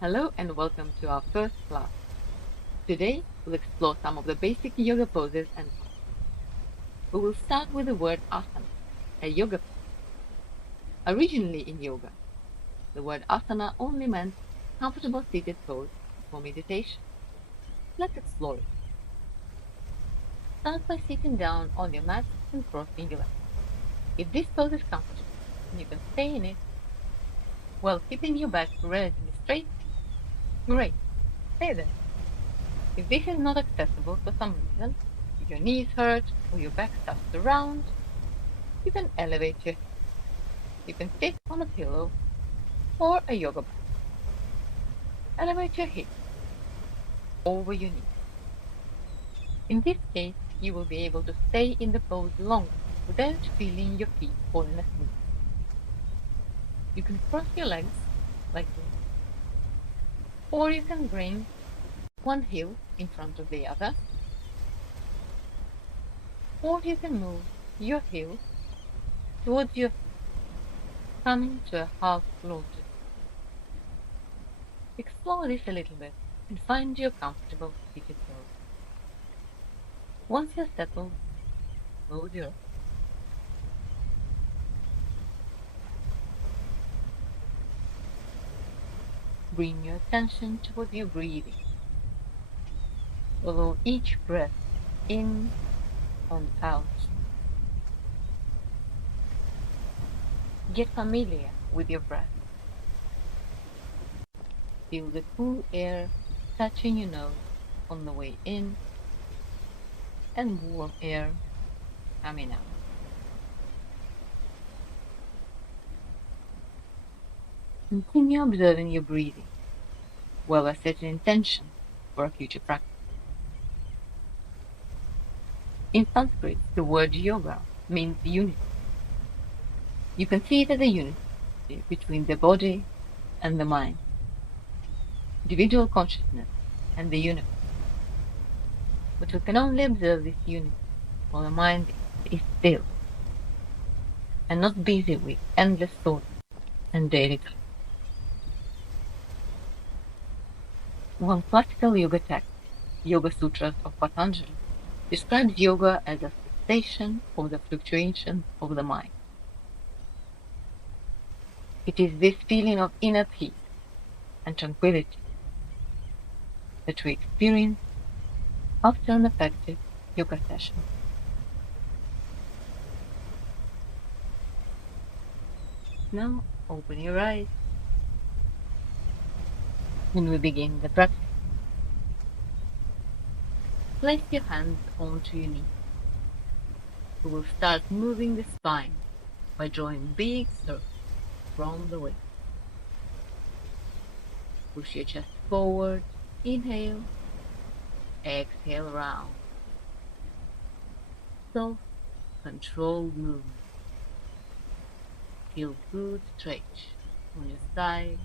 Hello and welcome to our first class. Today, we'll explore some of the basic yoga poses and poses. We will start with the word asana, a yoga pose. Originally in yoga, the word asana only meant comfortable seated pose for meditation. Let's explore it. Start by sitting down on your mat and crossing your legs. If this pose is comfortable, you can stay in it while keeping your back relatively straight. Great, stay there. If this is not accessible for some reason, if your knees hurt or your back starts to round, you can elevate your hips. You can sit on a pillow or a yoga mat. Elevate your hips over your knees. In this case, you will be able to stay in the pose longer without feeling your feet falling asleep. You can cross your legs like this, or you can bring one heel in front of the other, or you can move your heel towards your feet, coming to a half lotus. Explore this a little bit and find your comfortable seated pose. Once you're settled, close your eyes. Bring your attention towards your breathing. Follow each breath in and out. Get familiar with your breath. Feel the cool air touching your nose on the way in and warm air coming out. Continue observing your breathing while I set an intention for a future practice. In Sanskrit, the word yoga means unity. You can see it as a unity between the body and the mind, individual consciousness and the universe. But we can only observe this unity while the mind is still and not busy with endless thoughts and daily tasks. One classical yoga text, Yoga Sutras of Patanjali, describes yoga as a cessation of the fluctuations of the mind. It is this feeling of inner peace and tranquility that we experience after an effective yoga session. Now open your eyes and we begin the practice. Place your hands onto your knees. We will start moving the spine by drawing big circles from the waist. Push your chest forward, inhale, exhale round. Soft, controlled movement. Feel good stretch on your side,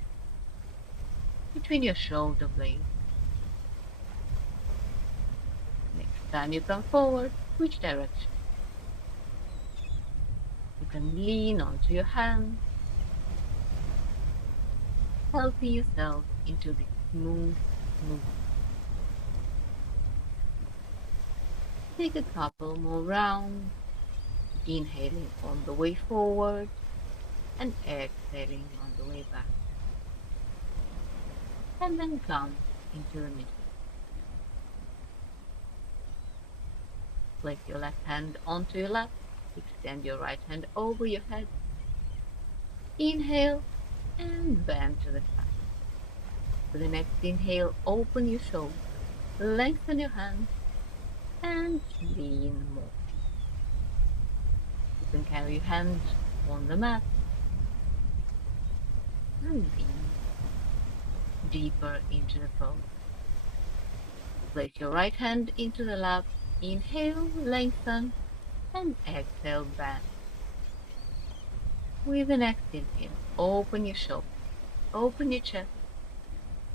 between your shoulder blades. Next time you come forward, switch direction. You can lean onto your hands, helping yourself into this smooth movement. Take a couple more rounds, inhaling on the way forward and exhaling on the way back. And then come into the middle. Place your left hand onto your lap, extend your right hand over your head. Inhale and bend to the side. For the next inhale, open your shoulders, lengthen your hands, and lean more. You can carry your hands on the mat and lean deeper into the pose. Place your right hand into the lap, inhale, lengthen, and exhale, bend. With the next inhale, open your shoulders, open your chest,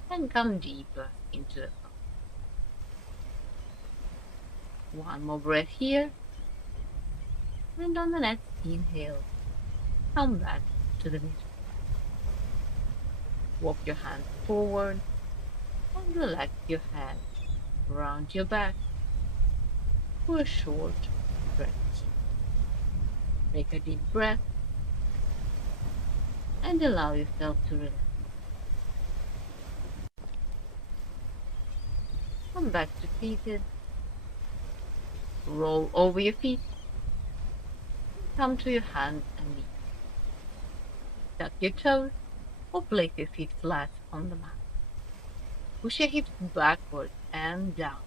and come deeper into the pose. One more breath here, and on the next inhale, come back to the middle. Walk your hands forward and relax your head around your back for a short stretch. Take a deep breath and allow yourself to relax. Come back to seated. Roll over your feet. Come to your hands and knees. Tuck your toes or place your feet flat on the mat. Push your hips backward and down,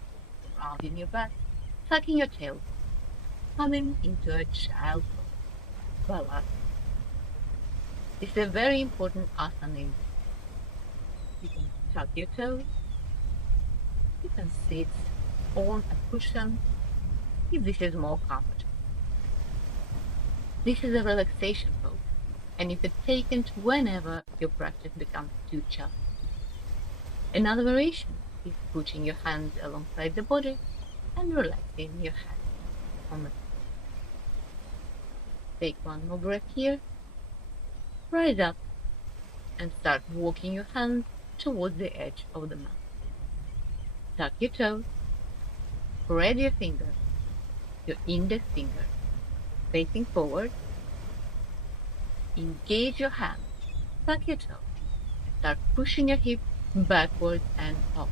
rounding your back, tucking your tailbone, coming into a child pose. Balasana. This is a very important asana in this. You can tuck your toes. You can sit on a cushion if this is more comfortable. This is a relaxation pose, and you can take it whenever your practice becomes too challenging. Another variation is putting your hands alongside the body and relaxing your head on the back. Take one more breath here. Rise up and start walking your hands towards the edge of the mat. Tuck your toes. Spread your fingers, your index finger facing forward. Engage your hands. Tuck your toes. Start pushing your hips backwards and up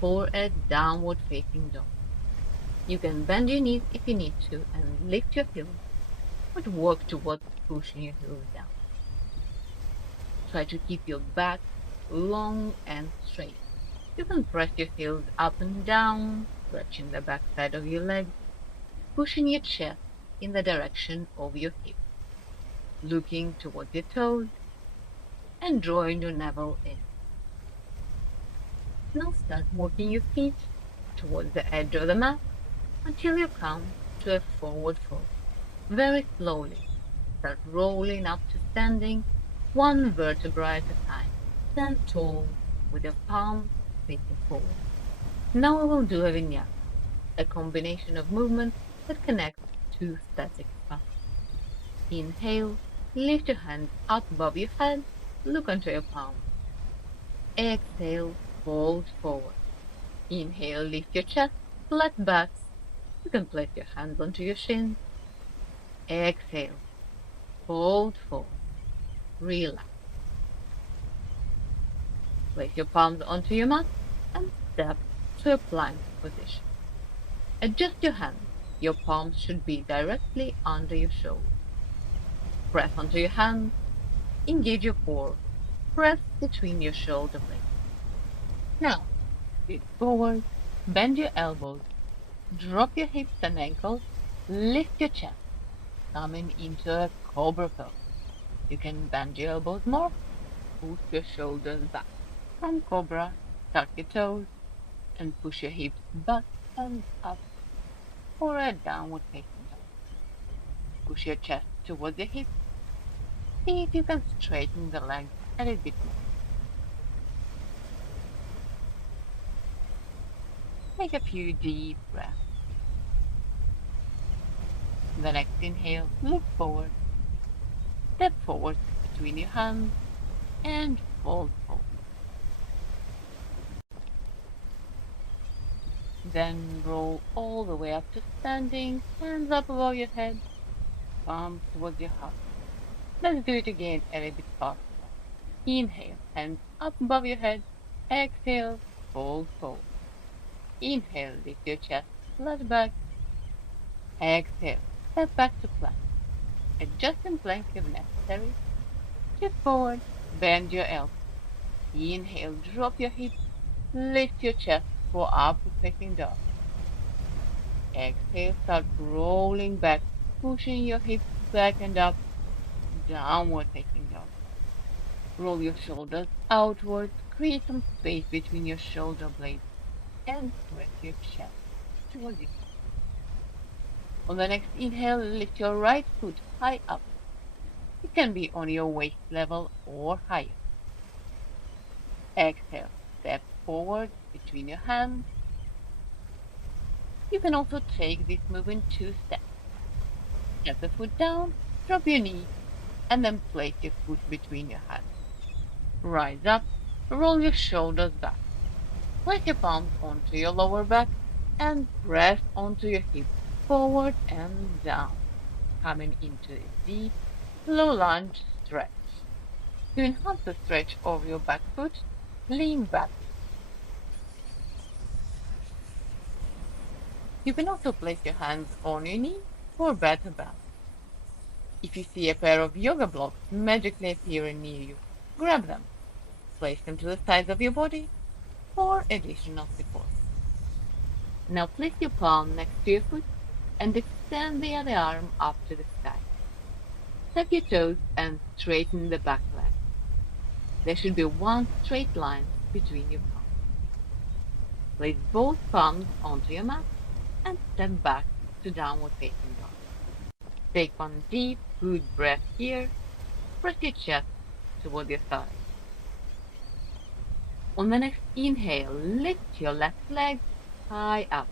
for a downward facing dog. You can bend your knees if you need to and lift your heels, but work towards pushing your heels down. Try to keep your back long and straight. You can press your heels up and down, stretching the back side of your legs, pushing your chest in the direction of your hips, looking towards your toes, and drawing your navel in. Now start walking your feet towards the edge of the mat until you come to a forward fold. Very slowly, start rolling up to standing, one vertebra at a time. Stand tall with your palms facing forward. Now we will do a vinyasa, a combination of movements that connect two static spots. Inhale, lift your hands up above your head, look onto your palms. Exhale, fold forward. Inhale, lift your chest, flat back. You can place your hands onto your shins. Exhale, fold forward. Relax. Place your palms onto your mat and step to a plank position. Adjust your hands. Your palms should be directly under your shoulders. Press onto your hands. Engage your core. Press between your shoulder blades. Now, sit forward, bend your elbows, drop your hips and ankles, lift your chest, coming into a cobra pose. You can bend your elbows more, push your shoulders back. From cobra, tuck your toes, and push your hips back and up for a downward facing dog. Push your chest towards your hips. See if you can straighten the legs a little bit more. Take a few deep breaths. The next inhale, look forward. Step forward between your hands and fold forward. Then roll all the way up to standing, hands up above your head, palms towards your heart. Let's do it again a little bit faster. Inhale, hands up above your head. Exhale, fold forward. Inhale, lift your chest, flat back. Exhale, step back to plank. Adjust in plank if necessary. Shift forward, bend your elbows. Inhale, drop your hips, lift your chest for upward facing dog. Exhale, start rolling back, pushing your hips back and up, downward facing dog. Roll your shoulders outwards, create some space between your shoulder blades, and press your chest towards you. On the next inhale, lift your right foot high up. It can be on your waist level or higher. Exhale, step forward between your hands. You can also take this move in 2 steps. Step the foot down, drop your knee, and then place your foot between your hands. Rise up, roll your shoulders back. Place your palms onto your lower back and press onto your hips, forward and down, coming into a deep, low lunge stretch. To enhance the stretch of your back foot, lean back. You can also place your hands on your knee for better balance. If you see a pair of yoga blocks magically appearing near you, grab them. Place them to the sides of your body for additional support. Now place your palm next to your foot and extend the other arm up to the sky. Tap your toes and straighten the back leg. There should be one straight line between your palms. Place both palms onto your mat and step back to downward facing dog. Take one deep, good breath here. Press your chest toward your thighs. On the next inhale, lift your left leg high up.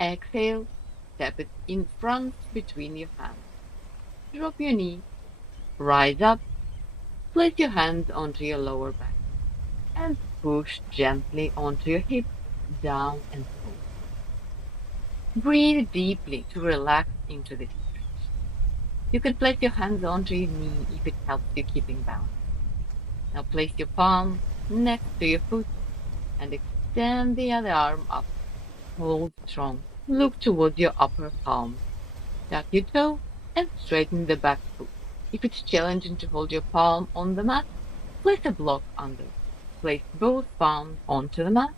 Exhale, step it in front between your hands. Drop your knee, rise up, place your hands onto your lower back, and push gently onto your hips, down and forward. Breathe deeply to relax into this stretch. You can place your hands onto your knee if it helps you keeping balance. Now place your palm next to your foot and extend the other arm up. Hold strong. Look towards your upper palm. Tuck your toe and straighten the back foot. If it's challenging to hold your palm on the mat, place a block under. Place both palms onto the mat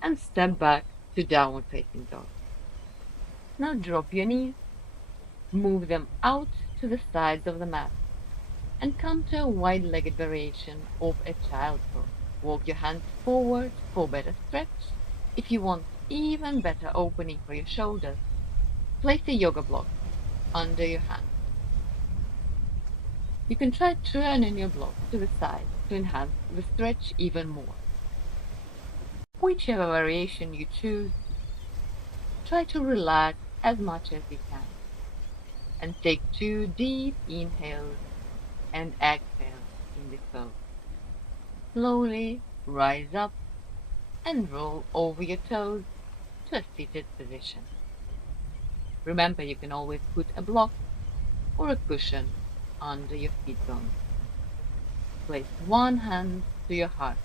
and step back to downward facing dog. Now drop your knees, move them out to the sides of the mat, and come to a wide-legged variation of a child pose. Walk your hands forward for better stretch. If you want even better opening for your shoulders, place a yoga block under your hand. You can try turning your block to the side to enhance the stretch even more. Whichever variation you choose, try to relax as much as you can and take 2 deep inhales and exhales in this pose. Slowly rise up and roll over your toes to a seated position. Remember, you can always put a block or a cushion under your feet bones. Place one hand to your heart,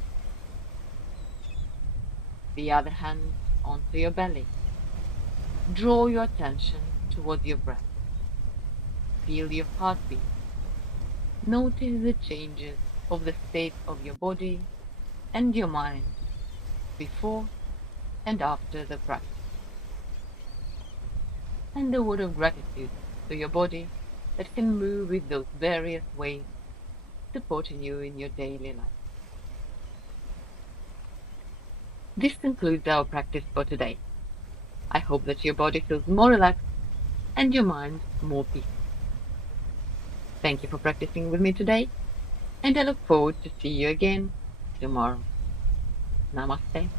the other hand onto your belly. Draw your attention towards your breath. Feel your heartbeat. Notice the changes of the state of your body and your mind before and after the practice. And a word of gratitude to your body that can move with those various ways, supporting you in your daily life. This concludes our practice for today. I hope that your body feels more relaxed and your mind more peaceful. Thank you for practicing with me today, and I look forward to see you again tomorrow. Namaste.